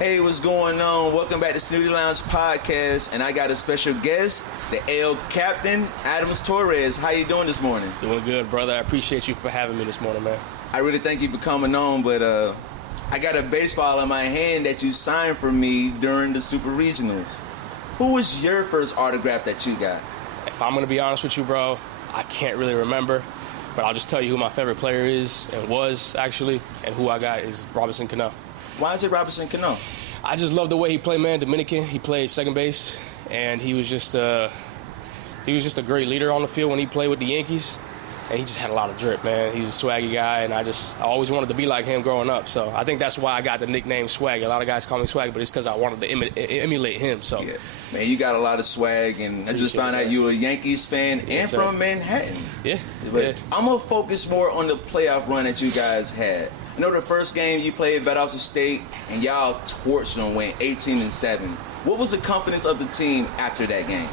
Hey, what's going on? Welcome back to Snooty Lounge Podcast, and I got a special guest, the L captain, Ana Torres. How you doing this morning? Doing good, brother. I appreciate you for having me this morning, man. I really thank you for coming on, but I got a baseball in my hand that you signed for me during the Super Regionals. Who was your first autograph that you got? If I'm going to be honest with you, bro, I can't really remember, but I'll just tell you who my favorite player is and was, actually, and who I got is Robinson Cano. Why is it Robinson Cano? I just love the way he played, man. Dominican. He played second base, and he was just a great leader on the field when he played with the Yankees, and he just had a lot of drip, man. He's a swaggy guy, and I always wanted to be like him growing up. So I think that's why I got the nickname Swaggy. A lot of guys call me Swaggy, but it's because I wanted to emulate him. So yeah, man, you got a lot of swag, and I just found out you were a Yankees fan and from Manhattan. Yeah, but I'm gonna focus more on the playoff run that you guys had. I know the first game you played at Valdosta State, and y'all torched them, went 18-7. What was the confidence of the team after that game?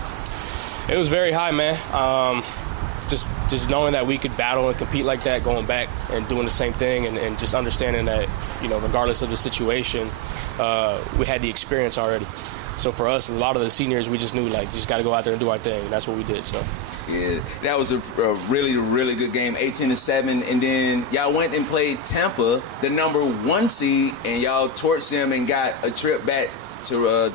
It was very high, man. Just knowing that we could battle and compete like that, going back and doing the same thing, and just understanding that, you know, regardless of the situation, we had the experience already. So for us, a lot of the seniors, we just knew, like, just got to go out there and do our thing, and that's what we did. So yeah, that was a really, really good game, 18-7, and then y'all went and played Tampa, the number 1 seed, and y'all torched them and got a trip back to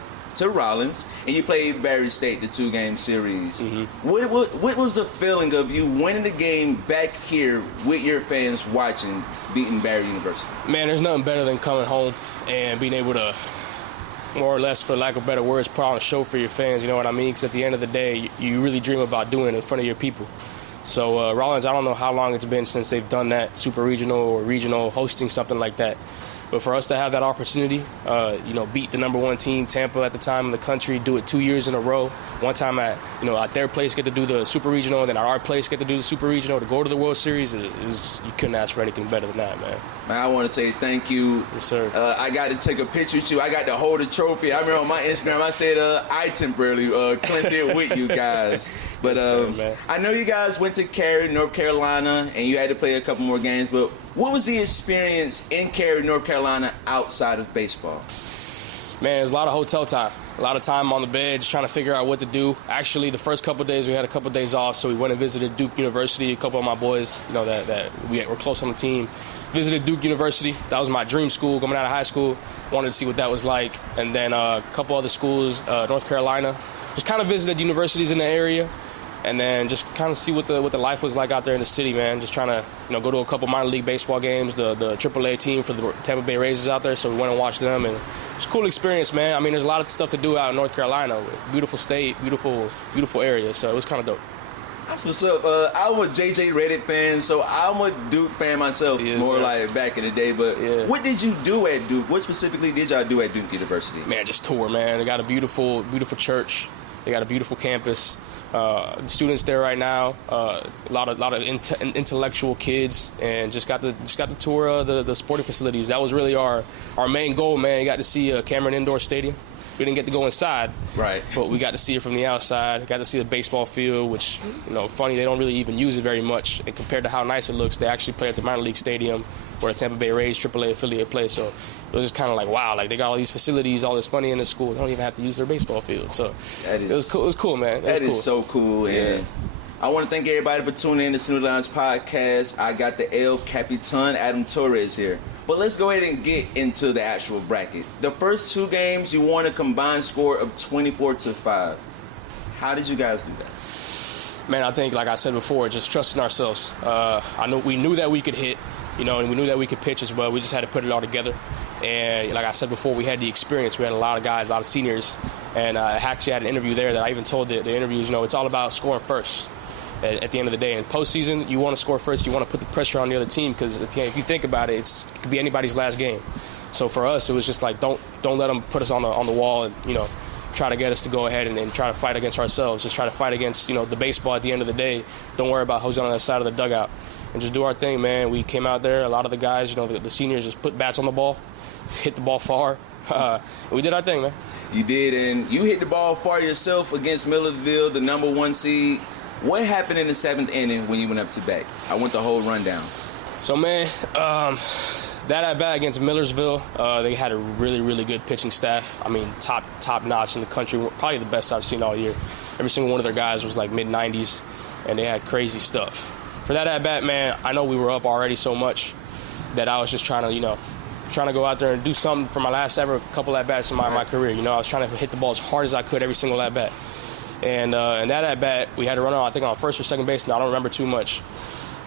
Rollins, and you played Barry State, the 2-game series. Mm-hmm. What was the feeling of you winning the game back here with your fans watching, beating Barry University? Man, there's nothing better than coming home and being able to, more or less, for lack of better words, put on a show for your fans, you know what I mean? Because at the end of the day, you really dream about doing it in front of your people. So Rollins, I don't know how long it's been since they've done that, super regional or regional, hosting something like that. But for us to have that opportunity, beat the number 1 team, Tampa at the time in the country, do it 2 years in a row. One time at their place, get to do the Super Regional, and then at our place, get to do the Super Regional, to go to the World Series, is you couldn't ask for anything better than that, man. Man, I want to say thank you. Yes, sir. I got to take a picture with you. I got to hold the trophy. I remember on my Instagram, I said I temporarily clinched it with you guys. But yes, sir, I know you guys went to Cary, North Carolina, and you had to play a couple more games, but what was the experience in Cary, North Carolina, outside of baseball? Man, there's a lot of hotel time. A lot of time on the bed, just trying to figure out what to do. Actually, the first couple of days, we had a couple of days off, so we went and visited Duke University. A couple of my boys, that we were close on the team, visited Duke University. That was my dream school coming out of high school. Wanted to see what that was like. And then a couple other schools, North Carolina. Just kind of visited universities in the area, and then just kind of see what the life was like out there in the city, man. Just trying to, go to a couple minor league baseball games. The AAA team for the Tampa Bay Rays is out there, so we went and watched them, and it's a cool experience, man. I mean, there's a lot of stuff to do out in North Carolina. Beautiful state, beautiful area, so it was kind of dope. That's what's up. I was a J.J. Redick fan, so I'm a Duke fan myself, like back in the day. But What did you do at Duke? What specifically did y'all do at Duke University? Man, just tour, man. They got a beautiful church. They got a beautiful campus. Students there right now, a lot of intellectual kids, and just got the tour of the sporting facilities. That was really our main goal, man. You got to see Cameron Indoor Stadium. We didn't get to go inside, right? But we got to see it from the outside. Got to see the baseball field, which, funny, they don't really even use it very much. And compared to how nice it looks, they actually play at the minor league stadium where the Tampa Bay Rays AAA affiliate play. So it was just kind of like, wow, like they got all these facilities, all this money in the school. They don't even have to use their baseball field. So it was cool. It was cool, man. That is so cool. And I want to thank everybody for tuning in to Snooty Lounge Podcast. I got the El Capitan, Ana Torres, here. But let's go ahead and get into the actual bracket. The first 2 games, you won a combined score of 24-5. How did you guys do that? Man, I think, like I said before, just trusting ourselves. We knew that we could hit, and we knew that we could pitch as well. We just had to put it all together. And like I said before, we had the experience. We had a lot of guys, a lot of seniors. And I actually had an interview there that I even told the interviews, it's all about scoring first. At the end of the day, in postseason, you want to score first. You want to put the pressure on the other team, because if you think about it, it could be anybody's last game. So for us, it was just like, don't let them put us on the wall and try to get us to go ahead and try to fight against ourselves. Just try to fight against the baseball at the end of the day. Don't worry about who's on the side of the dugout, and just do our thing, man. We came out there. A lot of the guys, the seniors, just put bats on the ball, hit the ball far. We did our thing, man. You did, and you hit the ball far yourself against Millersville, the number 1 seed. What happened in the 7th inning when you went up to bat? I want the whole rundown. So, man, That at bat against Millersville, they had a really, really good pitching staff. I mean, top notch in the country, probably the best I've seen all year. Every single one of their guys was like mid-90s, and they had crazy stuff. For that at bat, man, I know we were up already so much that I was just trying to go out there and do something for my last ever couple at bats in my career. I was trying to hit the ball as hard as I could every single at bat. And that at bat, we had a runner, I think, on first or second base, and I don't remember too much.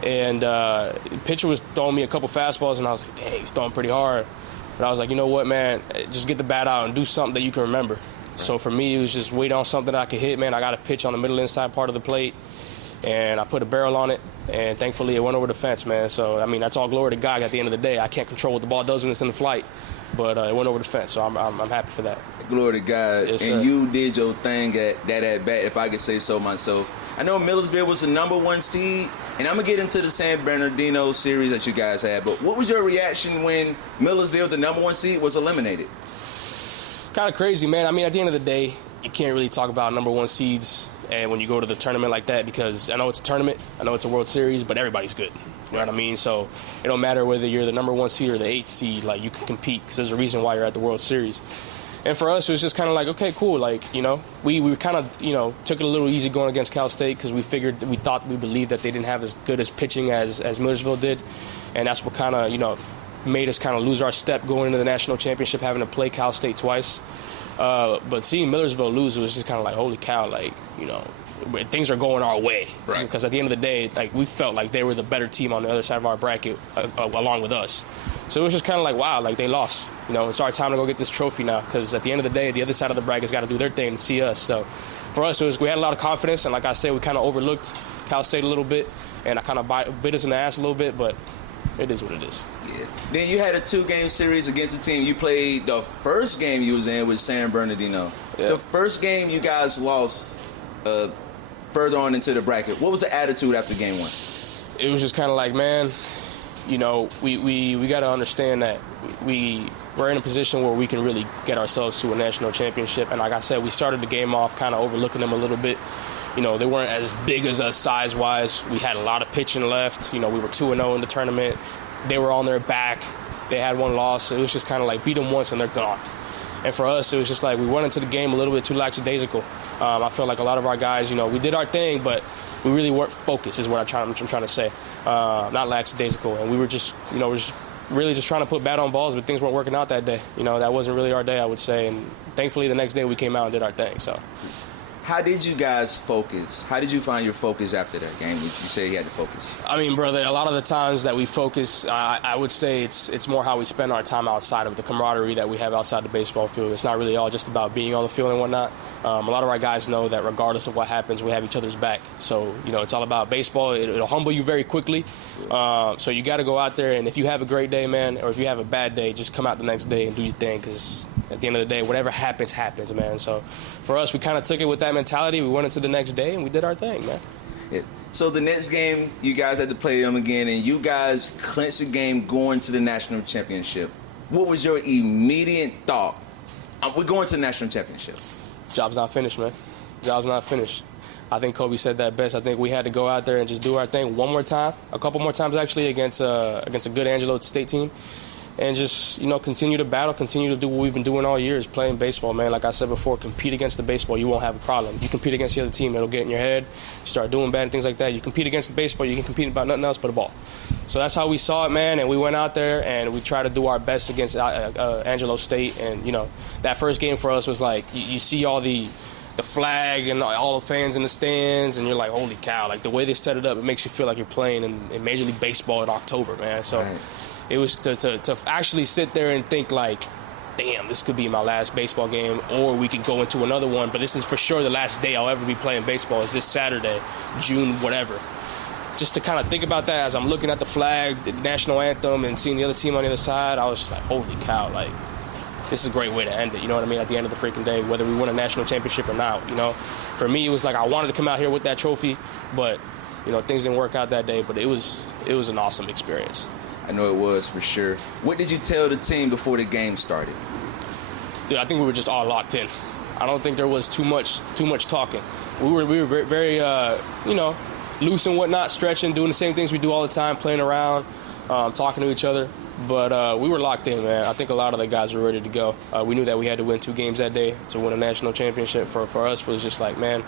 And the pitcher was throwing me a couple fastballs, and I was like, dang, he's throwing pretty hard. And I was like, you know what, man, just get the bat out and do something that you can remember. Right. So for me, it was just wait on something that I could hit, man. I got a pitch on the middle inside part of the plate, and I put a barrel on it, and thankfully it went over the fence, man. So, I mean, that's all glory to God at the end of the day. I can't control what the ball does when it's in the flight, but it went over the fence, so I'm happy for that. Glory to God. Yes, and sir. you did your thing at that at bat, if I could say so myself. I know Millersville was the #1 seed, and I'm going to get into the San Bernardino series that you guys had, but what was your reaction when Millersville, the #1 seed, was eliminated? Kind of crazy, man. I mean, at the end of the day, you can't really talk about #1 seeds and when you go to the tournament like that, because I know it's a tournament, I know it's a World Series, but everybody's good. You know what I mean? So it don't matter whether you're the #1 seed or the 8th seed, like you can compete because there's a reason why you're at the World Series. And for us, it was just kind of like, okay, cool. Like, we kind of, took it a little easy going against Cal State because we believed that they didn't have as good as pitching as Millersville did. And that's what kind of, made us kind of lose our step going into the national championship, having to play Cal State twice. But seeing Millersville lose, it was just kind of like, holy cow, like, things are going our way. Right. Because at the end of the day, like, we felt like they were the better team on the other side of our bracket along with us. So it was just kind of like, wow, like they lost. It's our time to go get this trophy now, because at the end of the day, the other side of the bracket's got to do their thing and see us. So for us, we had a lot of confidence, and like I said, we kind of overlooked Cal State a little bit, and I kind of bit us in the ass a little bit, but it is what it is. Yeah. Then you had a 2-game series against the team. You played the first game you was in with San Bernardino. Yeah. The first game you guys lost further on into the bracket. What was the attitude after game 1? It was just kind of like, man, we got to understand that we're in a position where we can really get ourselves to a national championship. And like I said, we started the game off kind of overlooking them a little bit. They weren't as big as us size-wise. We had a lot of pitching left. We were 2-0 in the tournament. They were on their back. They had one loss. It was just kind of like beat them once and they're gone. And for us, it was just like we went into the game a little bit too lackadaisical. I felt like a lot of our guys, we did our thing, but we really weren't focused is what I'm trying to say. Not lackadaisical. And we were just, really just trying to put bat on balls, but things weren't working out that day. That wasn't really our day, I would say. And thankfully, the next day we came out and did our thing. So, how did you guys focus? How did you find your focus after that game? You say you had to focus. I mean, brother, a lot of the times that we focus, I would say it's more how we spend our time outside of the camaraderie that we have outside the baseball field. It's not really all just about being on the field and whatnot. A lot of our guys know that regardless of what happens, we have each other's back. So, it's all about baseball. It'll humble you very quickly. So you got to go out there, and if you have a great day, man, or if you have a bad day, just come out the next day and do your thing, because at the end of the day, whatever happens, happens, man. So for us, we kind of took it with that mentality. We went into the next day, and we did our thing, man. Yeah. So the next game, you guys had to play them again, and you guys clinched the game going to the national championship. What was your immediate thought? We're going to the national championship. Job's not finished, man. Job's not finished. I think Kobe said that best. I think we had to go out there and just do our thing one more time, a couple more times actually, against a good Angelo State team, and just continue to battle, continue to do what we've been doing all year, is playing baseball, man. Like I said before, compete against the baseball, you won't have a problem. You compete against the other team, it'll get in your head. You start doing bad and things like that. You compete against the baseball, you can compete about nothing else but a ball. So that's how we saw it, man. And we went out there and we tried to do our best against Angelo State. And that first game for us was like you see all the flag and all the fans in the stands, and you're like, holy cow, like the way they set it up, it makes you feel like you're playing in Major League Baseball in October, man. So right. It was to actually sit there and think like, damn, this could be my last baseball game, or we could go into another one, but this is for sure the last day I'll ever be playing baseball is this Saturday, June whatever. Just to kind of think about that as I'm looking at the flag, the national anthem, and seeing the other team on the other side, I was just like, holy cow, like, this is a great way to end it, you know what I mean, at the end of the freaking day, whether we win a national championship or not, For me, it was like I wanted to come out here with that trophy, but, things didn't work out that day, but it was an awesome experience. I know it was, for sure. What did you tell the team before the game started? Dude, I think we were just all locked in. I don't think there was too much talking. We were very loose and whatnot, stretching, doing the same things we do all the time, playing around. talking to each other. But we were locked in, man. I think a lot of the guys were ready to go. We knew that we had to win 2 games that day to win a national championship. For us, it was just like, man,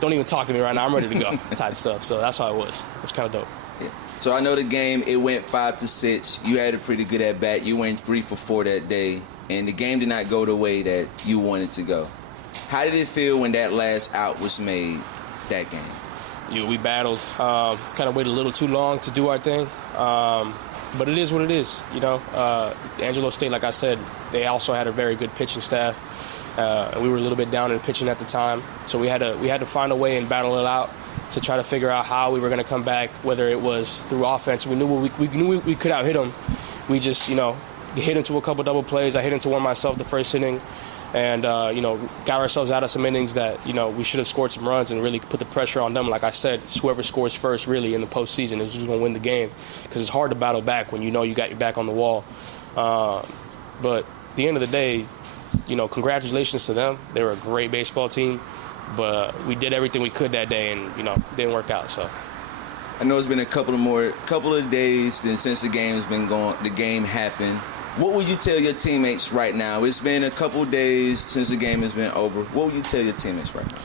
don't even talk to me right now. I'm ready to go type stuff. So that's how it was. It's kind of dope. Yeah. So I know the game, it went 5-6. You had a pretty good at-bat. You went 3 for 4 that day, and the game did not go the way that you wanted to go. How did it feel when that last out was made that game? We battled. Kind of waited a little too long to do our thing. But it is what it is, you know. Angelo State, like I said, they also had a very good pitching staff. We were a little bit down in pitching at the time, so we had to find a way and battle it out to try to figure out how we were going to come back, whether it was through offense. We knew we could out hit them. We just, you know, hit into a couple double plays. I hit into one myself the first inning. And, you know, got ourselves out of some innings that, you know, we should have scored some runs and really put the pressure on them. Like I said, whoever scores first really in the postseason is who's going to win the game, because it's hard to battle back when you know you got your back on the wall. But at the end of the day, you know, congratulations to them. They were a great baseball team, but we did everything we could that day, and, you know, it didn't work out. So I know it's been a couple of days since the game's been going. The game happened. What would you tell your teammates right now? It's been a couple days since the game has been over. What would you tell your teammates right now?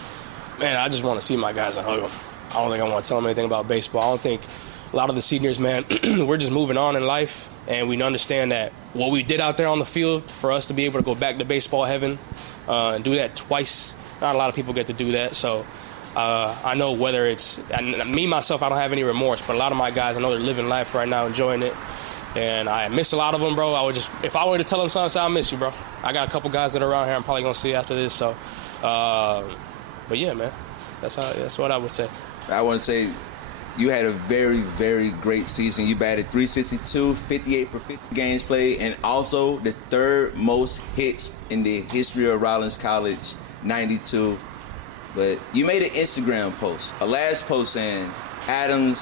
Man, I just want to see my guys and hug them. I don't think I want to tell them anything about baseball. I don't think a lot of the seniors, man, we're just moving on in life, and we understand that what we did out there on the field, for us to be able to go back to baseball heaven and do that twice, not a lot of people get to do that. So I know whether it's me, myself, I don't have any remorse, but a lot of my guys, I know they're living life right now, enjoying it. And I miss a lot of them, bro. If I were to tell them something, I'd say, I miss you, bro. I got a couple guys that are around here I'm probably going to see after this. So, but yeah, man, that's what I would say. I want to say you had a very, very great season. You batted .362, 58 for 50 games played, and also the 3rd most hits in the history of Rollins College, 92. But you made an Instagram post, a last post saying, Adam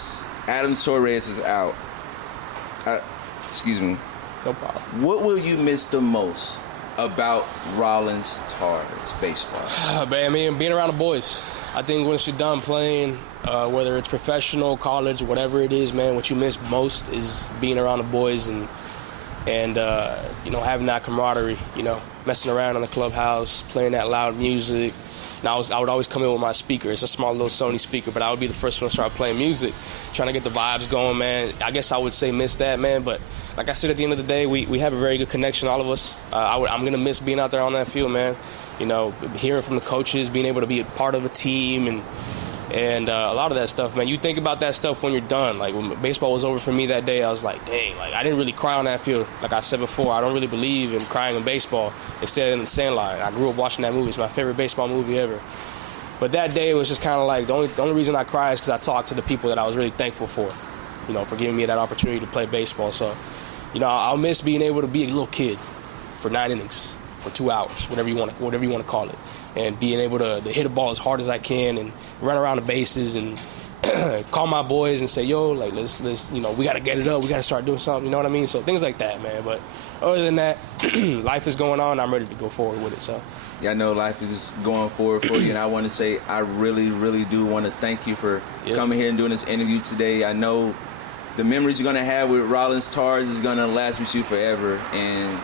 Torres is out. Excuse me. No problem. What will you miss the most about Rollins Tars baseball? Man, I mean, being around the boys. I think once you're done playing, whether it's professional, college, whatever it is, man, what you miss most is being around the boys and you know, having that camaraderie, you know, messing around in the clubhouse, playing that loud music. And I would always come in with my speaker. It's a small little Sony speaker, but I would be the first one to start playing music, trying to get the vibes going, man. I guess I would say miss that, man, but like I said, at the end of the day, we have a very good connection, all of us. I'm going to miss being out there on that field, man. You know, hearing from the coaches, being able to be a part of a team, and a lot of that stuff, man. You think about that stuff when you're done. Like, when baseball was over for me that day, I was like, dang, like, I didn't really cry on that field. Like I said before, I don't really believe in crying in baseball. Instead, in the Sandlot. I grew up watching that movie. It's my favorite baseball movie ever. But that day, it was just kind of like, the only reason I cry is because I talked to the people that I was really thankful for, you know, for giving me that opportunity to play baseball. So, you know, I'll miss being able to be a little kid for 9 innings, for 2 hours, whatever you want to call it, and being able to hit a ball as hard as I can and run around the bases and call my boys and say, yo, like, let's, you know, we got to get it up. We got to start doing something. You know what I mean? So things like that, man. But other than that, life is going on. I'm ready to go forward with it. So. Yeah, I know life is going forward for you, and I want to say I really, really do want to thank you for coming here and doing this interview today. I know the memories you're going to have with Rollins Tars is going to last with you forever, and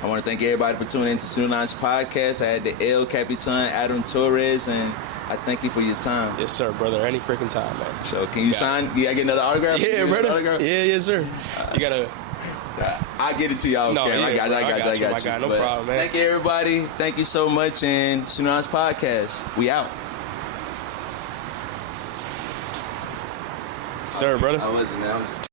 I want to thank everybody for tuning in to Sunline's podcast. I had the El Capitan, Adam Torres, and I thank you for your time. Yes, sir, brother. Any freaking time, man. So can you sign? You got to get another autograph? Yeah, brother. Yeah, yes, sir. You got to... I'll get it to y'all. No, I got you. My guy. No problem, man. Thank you, everybody. Thank you so much. And Sunline's podcast, we out. Sir, brother. I wasn't.